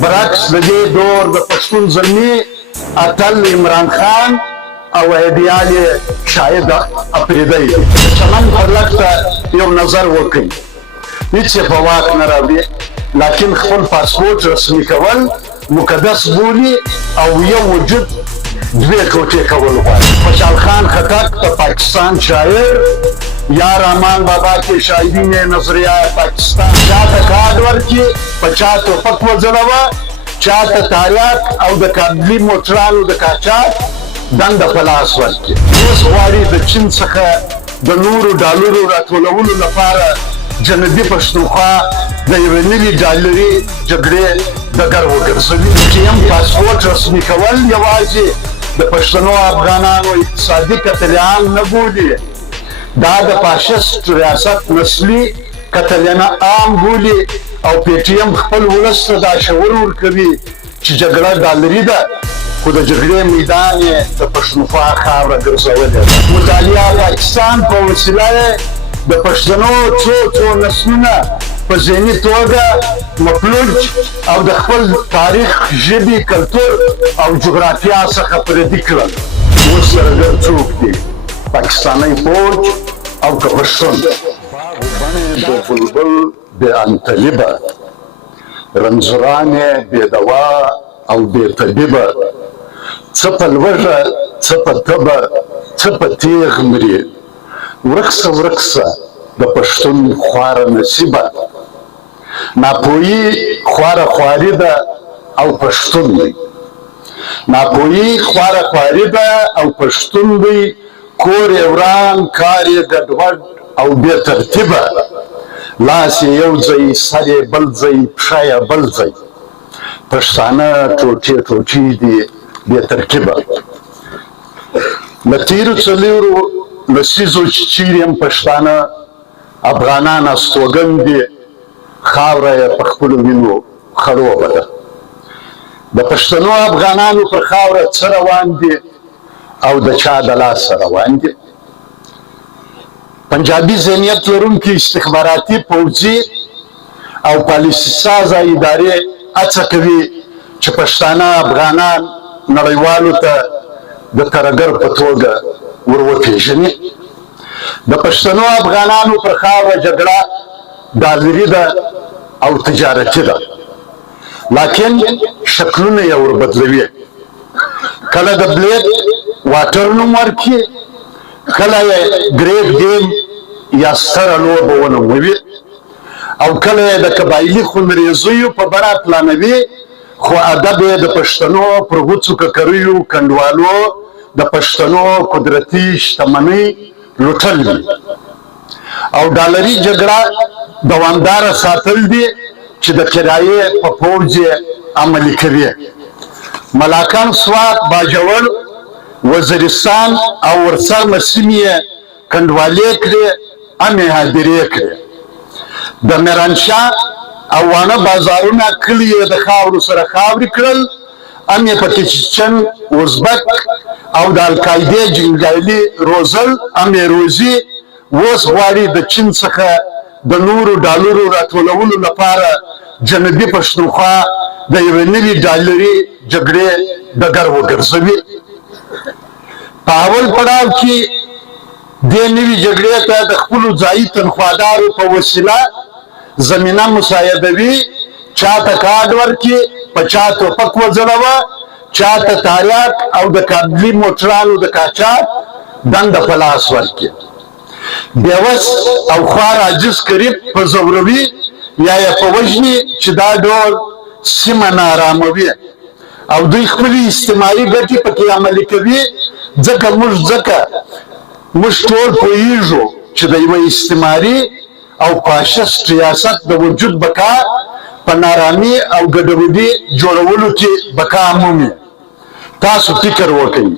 برعکس د دې دور د پښتون زلمي اتل عمران خان او ایډیال یې شاهد اپریدی چمن پرلک ته یو نظر وکړئ هیڅ یې په واک نه راوړي لکن خپل پاسپورټ رسمي کول مقدس بولي او یو وجود دوی ټوټې کول غواړي خوشحال خان خټک د پاکستان شاعر یا رحمان بابا کې شاعرین نظریه پاکستان چاته کارډ ورکړي په چا ټوپک وځړوه چاته تاریاک او د کابلي موټرانو د قاچاق دنده په لاس ورکړي اوس غواړي د چین څخه د نورو ډالرو راټولولو لپاره جنوبي پښتونخوا د یوې نوي ډالري جګړې ډګر وګرځوي د ټیم پاسپورټ رسمي کول یوازې د پښتنو افغانانو اقتصادي قتل عام نه بولي دا د فاشست ریاست نسلي قتل عام بولي او پی ټي ایم خپل ولس ته دا شعور ورکوي چې جګړه ډالري ده خو د جګړې میدان یې د پښتونخوا خاوره ګرځولې ده مطالعه پاکستان په وسیله د پښتنو څو نسلونه په ذهني توګه مفلوج او د خپل تاریخ ژبې کلتور او جغرافیا څخه پردي کړل اوس زرګر څوک دي پاکستانی فوج او که پښتون بڼې د بلبل بې عنطلیبه رنځورانې بې دوا او بې طبیبه څه په لوږه څه په تبه څه په تیغ مري ورک سه د پښتون خواره نصیبه ناپوهي خواره خواري ده او پښتون دی ناپوهي خواره خواري ده او پښتون دی کور یې وران کار یې ګډوډ او بې ترتیبه لاس یې یو ځای سر یې بل ځای پښه یې بل ځای پښتانه ټوټې دي بې ترکیبه له تېرو څلورو لسیزو چې چیرې هم پښتانه افغانان استوګن دي خاوره یې په خپلو وینو خړوبه ده د پښتنو افغانانو پر خاوره څه روان دي او د چا د لاسه روان دي پنجابي ذهنیت لرونکي استخباراتي پوځي او پالیسي سازه ادارې هڅه کوي چې پښتانه افغانان نړیوالو ته د ترهګر په توګه وروپېژني د پښتنو افغانانو پر خاوره جګړه ډالري ده او تجارتي ده لکن شکلونه یې وربدلوي کله د بلیډ واټر نوم ورکړي کله یې ګریټ ګیم یا ستره لوبه ونوموي او کله یې د قبایلي خونریزیو په بڼه پلانوي خو ادب یې د پښتنو پر غوڅو ککریو کنډوالو د پښتنو قدرتي شتمنۍ لوټل وي او ډالري جګړه دوامداره ساتل دي چې د کرایې په پوځ یې عملي کوي ملاکان سوات باجوړ وزیرستان او ورڅرمه سیمې یې کنډوالې کړې امې هدیرې کړې د میرانشاه او وانه بازارونه کلي یې د خاورو سره خاورې کړل امې پکې چچن ازبک او د القاعدې جنګیالي روزل امې روزي اوس غواړي د چین څخه د نورو ډالرو راټولولو لپاره جنوبي پښتونخوا د یوې نوي ډالري جګړې ډګر وګرځوي په اول پړاو کې دې نوي جګړې ته د خپلو ځایي تنخوادارو په وسیله زمینه مساعدوي چاته کارډ ورکړي په چا ټوپک وځړوه چاته تاریاک او د کابلي موټرانو د قاچاق دنده په لاس ورکړي بېوس او خوار عاجز قریب په ځوروي یا یې په وژني چې دا ډول سیمه نااراموي او دوی خپلې اجتماعي ګټې پکې عملي کوي ځکه موږ ټول پوهېږو چې د یوه استعماري او فاشست ریاست د وجود بقا په نارامي او ګډوډي جوړولو کې بقا مومي تاسو فکر وکړئ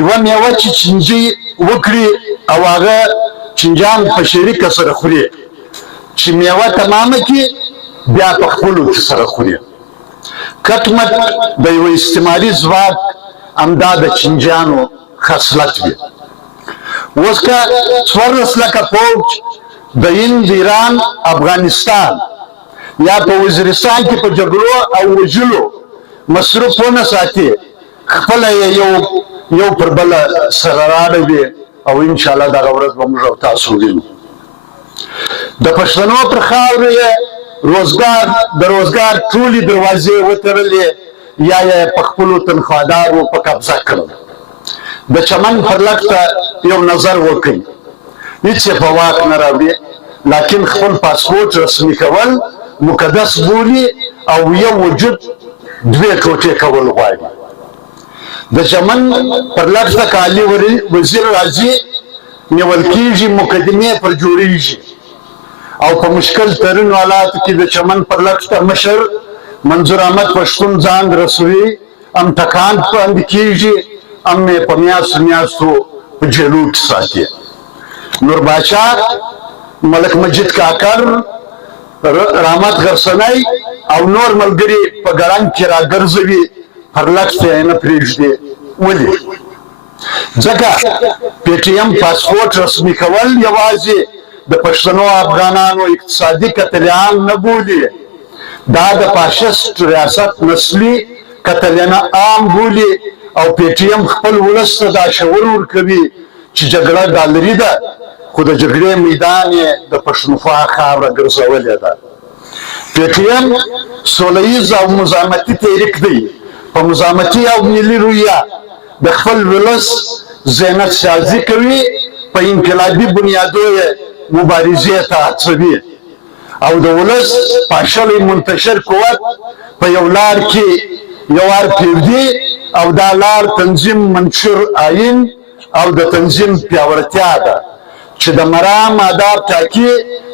یوه میوه چې چینجي وکړي او هغه چینجان په شریکه سره خوري چې میوه تمامه کړي بیا په خپلو کې سره خوري کټ مټ د یوه استعماري ځواک همدا د چینجیانو خصلت وي اوس که 14 لکه پوځ د هند ایران افغانستان یا په وزیرستان کې په جګړو او وژلو مصروف ونه ساتي، خپله یو پر بله سره راړوي او انشاءالله دغه ورځ به موږ او تاسو وینو. د پښتنو پر خاوره یې د روزګار ټولې دروازې وتړلې یا یې په خپلو تنخوادارو په قبضه کړل. د چمن پر لټ ته یو نظر وکړئ، هېڅ یې په واک نه راوړي، لکن خپل پاسپورټ رسمي کول مقدس بولي او یو وجود دوې ټوټې کول غواړي. د چمن پر لټ ته که علي وزیر راځي نیول کېږي، مقدمې پر جوړېږي او په مشکل ترین حالاتو کې د چمن پر لټ ته مشر منظور احمد پښتون ځان رسوي، هم ټکان باندې کېږي، هم یې په میاشتو په جیلو کې ساتي. نور باچا، ملک مجید کاکر، رحمت غرسنی او نور ملګري په ګړنګ کې راګرځوي، پر لټ ته یې نه پرېږدي. ولې؟ ځکه پی ټي ایم پاسپورټ رسمي کول یوازې د پښتنو افغانانو اقتصادي قتل عام نه بولي، دا د فاشست ریاست نسلي قتل عام بولي او پی ټي ایم خپل ولس ته دا شعور ورکوي چې جګړه ډالري ده، خو د جګړې میدان یې د پښتونخوا خاوره ګرځولې ده. پی ټي ایم سوله ییز او مزاحمتي تحریک دی، په مزاحمتي او ملي رویه د خپل ولس زینت سازي کوي، په انقلابي بنیادو یې مبارزې ته هڅوي او د ولس پاشلی منتشر قوت په یو لار کې یو وار پرېږدي او دا لار تنظیم منشور آیین او د تنظیم پیاوړتیا ده چې د مرام آداب ټاکي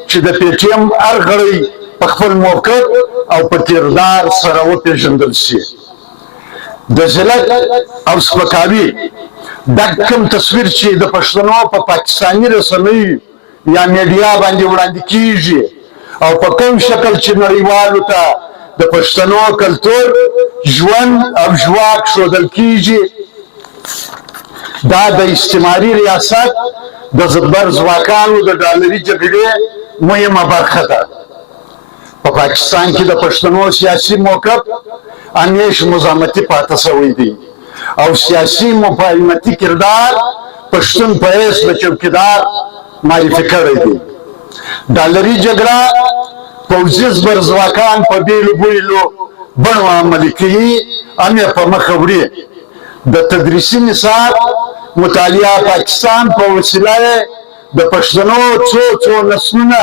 چې د پی ټي ایم هر غړی په خپل موقف او په کردار سره وپېژندل شي. د ذلت او سپکاوي دا کوم تصویر چې د پښتنو په پاکستاني رسنیو یا میډیا باندې وړاندې کیږي او په کوم شکل چې نړیوالو ته د پښتنو کلتور، ژوند او ژواک ښودل کیږي، دا د استعماري ریاست د زبر ځواکانو د ډالري جګړې مهمه برخه ده. په پاکستان کې د پښتنو سیاسي موقف همیش مزاحمتي پاتې شوی دی او سیاسي مفاهمتي کردار پښتون په حیث د چوکیدار معرفي کړی دی. ډالري جګړه پوځي زبرځواکان په بیلو بیلو بڼو عملي کوي، هم یې په مخه وړي. د تدریسي نصاب مطالعه پاکستان په وسیله یې د پښتنو څو نسلونه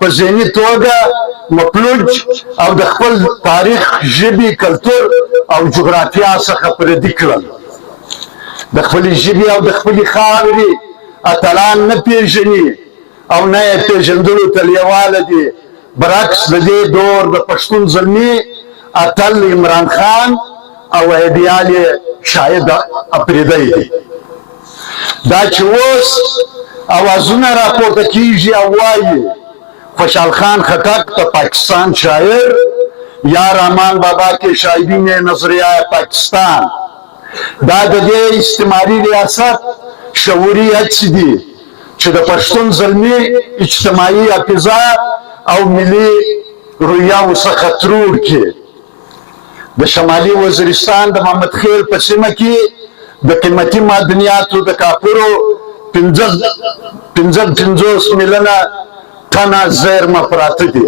په ذهني توګه مفلوج او د خپل تاریخ، ژبې، کلتور او جغرافیا څخه پردي کړل. د خپلې ژبې او د خپلې خاورې اتلان نه پېژني او نه یې پېژندلو ته لیواله دي. برعکس د دې دور د پښتون زلمي اتل عمران خان او ایډیال یې شاهد اپریدی دی. دا چې اوس اوازونه راپورته کېږي او وایي خوشحال خان خټک د پاکستان شاعر یا رحمان بابا کې شاعرین نظریه پاکستان، دا د دې استعماري ریاست شعوري هڅې دي چې د پښتون زلمي اجتماعي حافظه او ملي رویاو څخه ترور کړي. د شمالي وزیرستان د محمد خیل په سیمه کې د قیمتي معدنیاتو د کاپرو 55 میلیونه ټنه زیرمه پراته دي.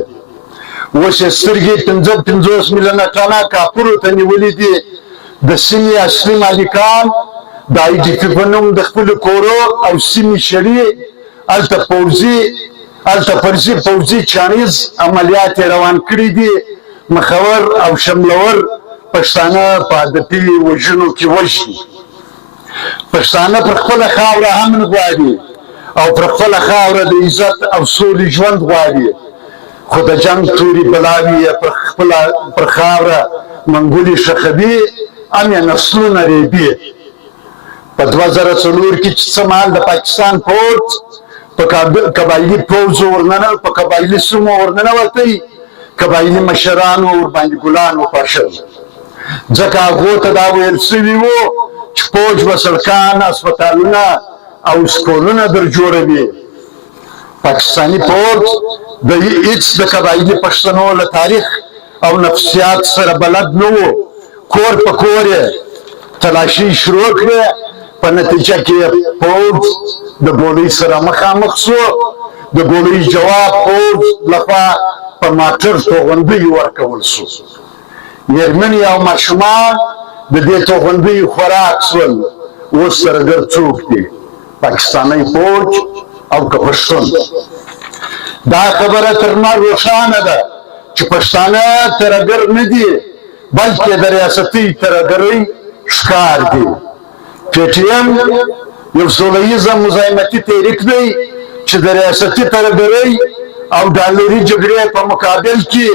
اوس یې سترګې 55 میلیونه ټنه کاپرو ته نیولي دي. د سیمې اصلي مالکان د آی ډي پي په نوم د خپلو کورو او سیمې شړي، هلته فرضي پوځي چانیز عملیات یې روان کړي دي. مخور او شملور پښتانه په عادتي وژنو کې وژني. پښتانه پر خپله خاوره امن غواړي او پر خپله خاوره د عزت او سولې ژوند غواړي، خو د جنګ تورې بلاوې یې پر خاوره منګولې ښخوي، هم یې نسلونه ریبي. په 2004 کې چې څه مهال د پاکستان پوځ په قبایلي پوځ په قبایلي سیمو ورننوتی، قبایلي مشرانو ورباندې ګلان وپاشل، ځکه هغو ته دا ویل سوي وو چې پوځ به سړکان، هسپتالونه او سکولونه در جوړوي. پاکستانی پوځ د هیڅ د قبایلي پښتنو له تاریخ او نفسیات سره بلد نه و. کور په کور یې تلاشي شروع کړې، په نتیجه کې پوځ د ګولۍ سره مخامخ شو. د ګولۍ جواب پوځ لخوا په ماټر توغندیو ورکول شو. مېرمنې او ماشومان د دې توغندیو خوراک شول. اوس ترهګر څوک دي؟ پاکستانی پوځ او که پښتون؟ دا خبره تر ما روښانه ده چې پښتانه ترهګر نه دي، بلکې د ریاستي ترهګرۍ ښکار دي. پی ټي ایم یو سوله ییزه مزاحمتي تحریک دی چې د ریاستي ترهګرۍ او ډالري جګړې په مقابل کې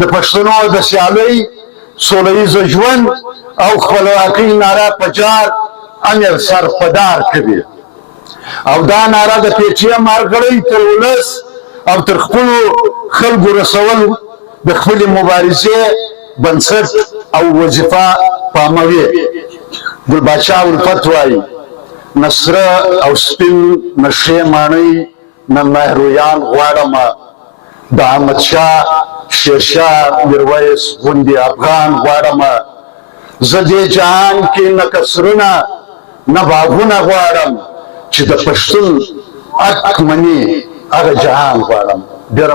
د پښتنو د سیالۍ، سوله ییز ژوند او خپلواکۍ ناره په جار امر سرپدار کوي. او دا ناره د پی ټي ایم هر غړی تر ولس او تر خپلو خلکو رسول د خپلې مبارزې بنسټ او وظیفه پاموي. ګلبادشاه الفت وایي نه سره او سپین نه ښې ماڼۍ نه مهرویان غواړمه، د احمدشاه شیرشاه میرویس غوندې افغان غواړمه. زه دې جهان کې نه قصرونه نه باغونه غواړم، چې د پښتون حق مني هغه جهان غواړم. ډېره